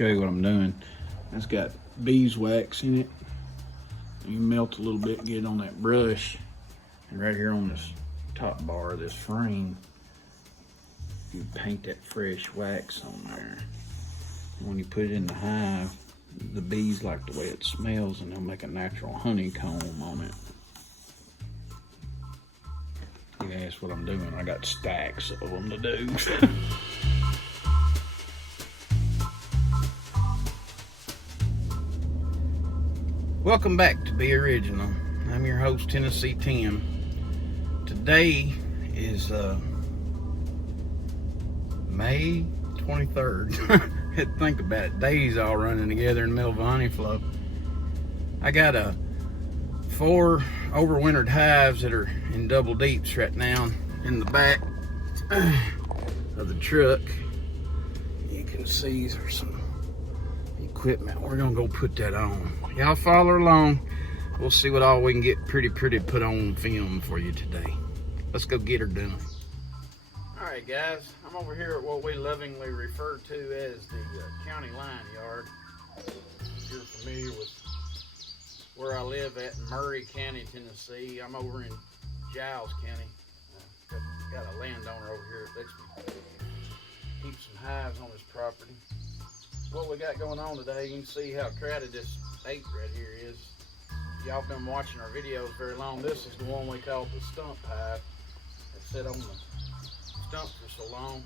show you what I'm doing. It's got beeswax in it. You melt a little bit, get it on that brush, and right here on this top bar of this frame, you paint that fresh wax on there. And when you put it in the hive, the bees like the way it smells, and they'll make a natural honeycomb on it. You ask what I'm doing, I got stacks of them to do. Welcome back to Be Original. I'm your host, Tennessee Tim. Today is May 23rd. Had to think about it. Days all running together in the middle of a honey flow. I got 4 overwintered hives that are in double deeps right now in the back of the truck. You can see there's some equipment. We're gonna go put that on. Y'all follow along. We'll see what all we can get pretty put on film for you today. Let's go get her done. All right, guys, I'm over here at what we lovingly refer to as the county line yard. If you're familiar with where I live at in Murray County, Tennessee, I'm over in Giles County. Got a landowner over here that lets me keep some hives on his property. What we got going on today, you can see how crowded this bait right here is. Y'all been watching our videos very long. This is the one we call the stump hive. It sat on the stump for so long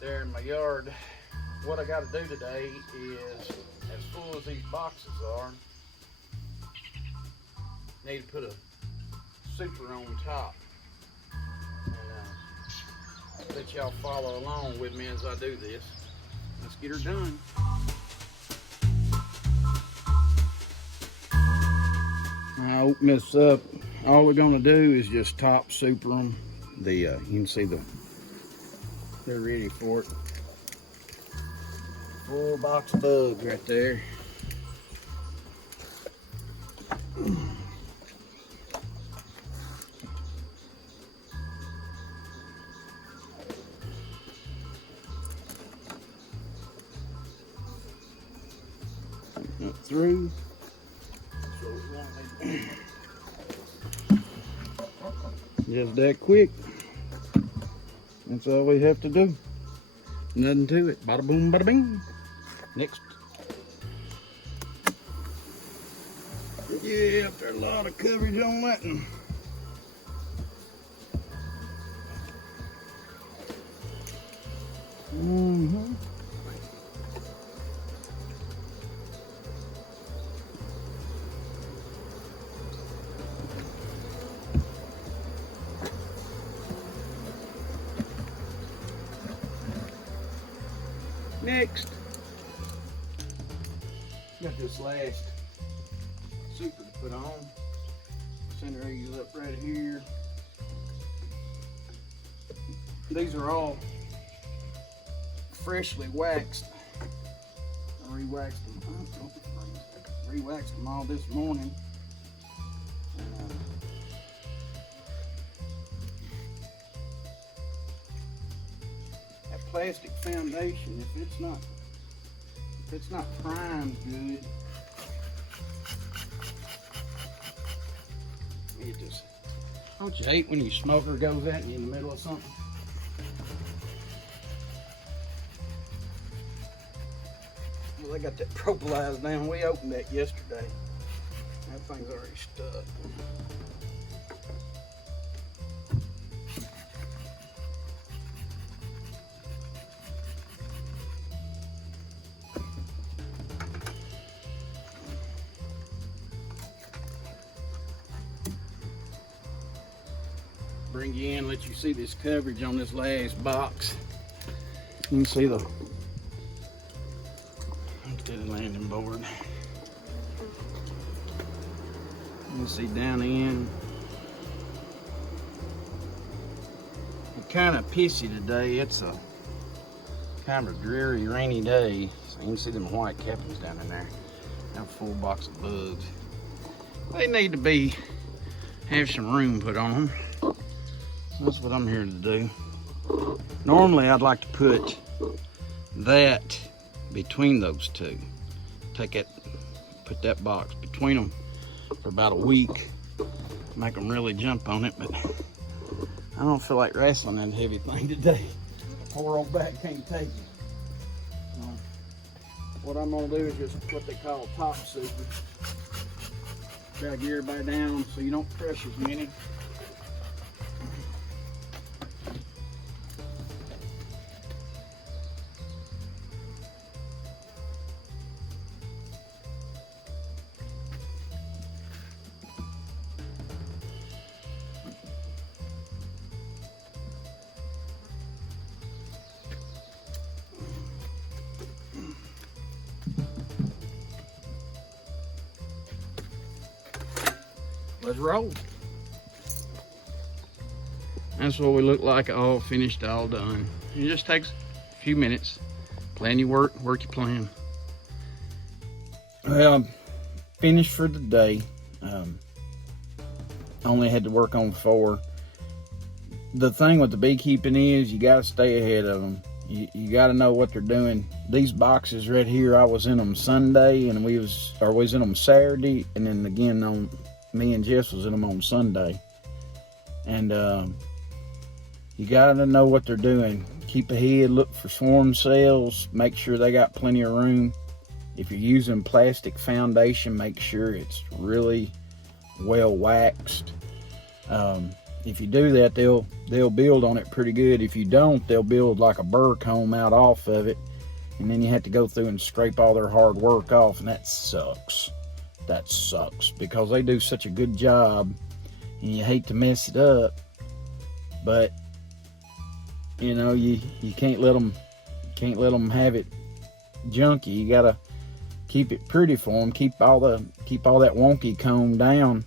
there in my yard. What I got to do today is, as full as these boxes are, need to put a super on top. And let y'all follow along with me as I do this. Let's get her done. I open this up. All we're gonna do is just top super them. You can see they're ready for it. Full box of bugs right there. Up through. Just that quick. That's all we have to do. Nothing to it. Bada boom, bada bing. Next. Yeah, there's a lot of coverage on that one. Next, got this last super to put on. Center these up right here. These are all freshly waxed. I re-waxed them. Re-waxed them all this morning. Plastic foundation, if it's not primed good, it just, don't you hate when your smoker goes at you in the middle of something? Well, I got that propolized down. We opened that yesterday. That thing's already stuck. Bring you in, let you see this coverage on this last box. You can see the landing board. You can see down in. It's kind of pissy today. It's a kind of a dreary, rainy day. So you can see them white cappings down in there. Have a full box of bugs. They need to have some room put on them. That's what I'm here to do. Normally I'd like to put that between those two. Take it, put that box between them for about a week. Make them really jump on it, but I don't feel like wrestling that heavy thing today. Poor old back can't take it. What I'm gonna do is just what they call top super. Try to get everybody down so you don't crush as many. Let's roll. That's what we look like, all finished, all done. It just takes a few minutes. Plan your work, work your plan. Well, I'm finished for the day. Only had to work on 4. The thing with the beekeeping is you got to stay ahead of them. You got to know what they're doing. These boxes right here, I was in them Sunday, and we was in them Saturday, and then again on me and Jess was in them on Sunday. And you gotta know what they're doing. Keep ahead, look for swarm cells, make sure they got plenty of room. If you're using plastic foundation, make sure it's really well waxed. If you do that, they'll build on it pretty good. If you don't, they'll build like a burr comb out off of it, and then you have to go through and scrape all their hard work off, and that sucks. That sucks because they do such a good job, and you hate to mess it up, but you know you can't let them have it junky. You gotta keep it pretty for them. Keep all that wonky comb down,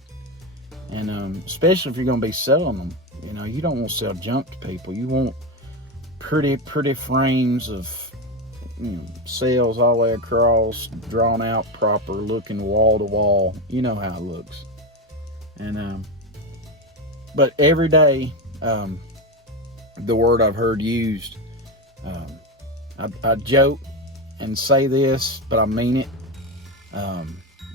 and especially if you're gonna be selling them. You know, you don't want to sell junk to people. You want pretty frames of cells all the way across, drawn out, proper looking, wall to wall. You know how it looks. And but every day, the word I've heard used, I joke and say this, but I mean it.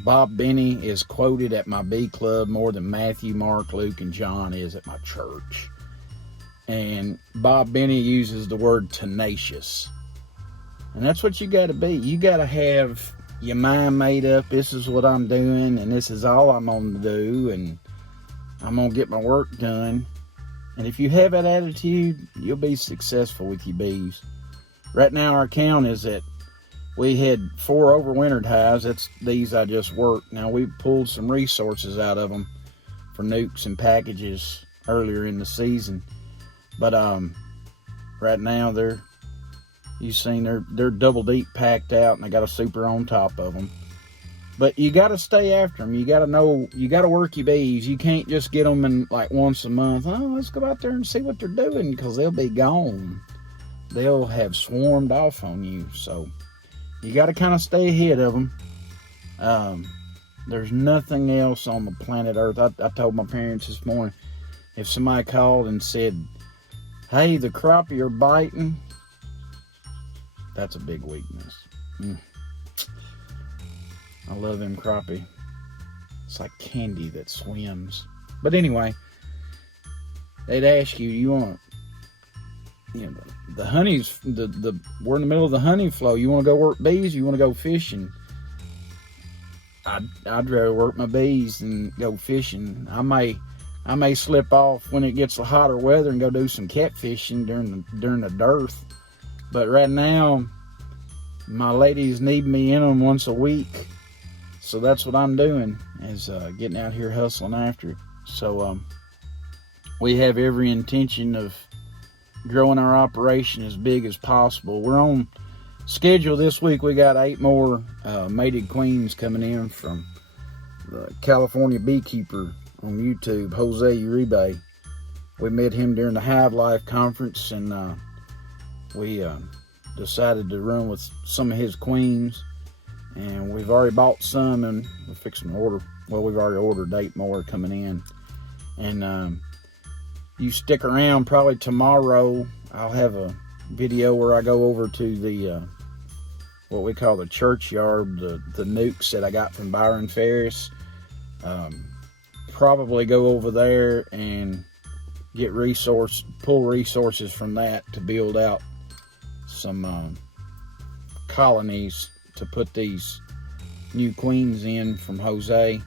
Bob Benny is quoted at my bee club more than Matthew, Mark, Luke, and John is at my church. And Bob Benny uses the word tenacious. And that's what you got to be. You got to have your mind made up. This is what I'm doing, and this is all I'm going to do, and I'm going to get my work done. And if you have that attitude, you'll be successful with your bees. Right now, our count is that we had 4 overwintered hives. That's these I just worked. Now, we pulled some resources out of them for nukes and packages earlier in the season. But right now, you've seen they're double deep packed out, and they got a super on top of them. But you got to stay after them. You got to know, you got to work your bees. You can't just get them in like once a month. Oh, let's go out there and see what they're doing, because they'll be gone. They'll have swarmed off on you. So you got to kind of stay ahead of them. There's nothing else on the planet Earth. I told my parents this morning, if somebody called and said, hey, the crappie are biting, that's a big weakness. I love them crappie. It's like candy that swims. But anyway, they'd ask you, you want, the honey's, we're in the middle of the honey flow. You want to go work bees? Or you want to go fishing? I'd rather work my bees than go fishing. I may slip off when it gets the hotter weather and go do some catfishing during the dearth. But right now, my ladies need me in them once a week. So that's what I'm doing, is getting out here hustling after it. So we have every intention of growing our operation as big as possible. We're on schedule this week. We got 8 more mated queens coming in from the California beekeeper on YouTube, Jose Uribe. We met him during the Hive Life conference, and we decided to run with some of his queens. And we've already bought some, and we're fixing to order. Well, we've already ordered 8 more coming in. And you stick around, probably tomorrow I'll have a video where I go over to the what we call the churchyard, the nukes that I got from Byron Ferris. Probably go over there and get pull resources from that to build out some colonies to put these new queens in from Jose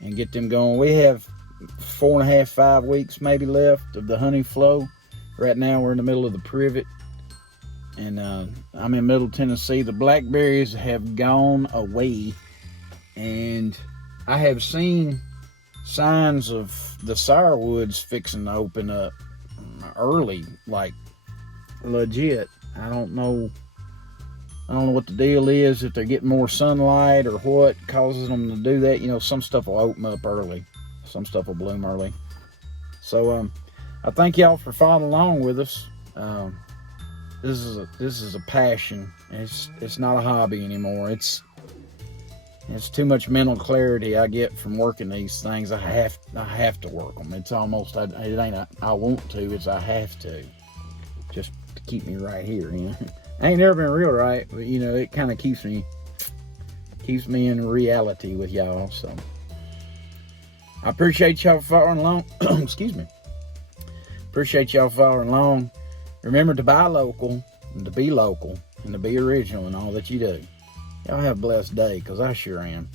and get them going. We have 4.5, 5 weeks maybe left of the honey flow. Right now we're in the middle of the privet, and I'm in Middle Tennessee. The blackberries have gone away, and I have seen signs of the sourwoods fixing to open up early, like legit. I don't know what the deal is, if they're getting more sunlight or what causes them to do that. You know, some stuff will open up early, some stuff will bloom early. So I thank y'all for following along with us. This is a passion. It's not a hobby anymore. It's too much mental clarity I get from working these things. I have to work them. It's almost, it ain't I want to, it's I have to, just to keep me right here, you know. I ain't never been real right, but you know, it kind of keeps me in reality with y'all. So I appreciate y'all following along. Excuse me. Appreciate y'all following along. Remember to buy local, and to be local, and to be original in all that you do. Y'all have a blessed day, because I sure am.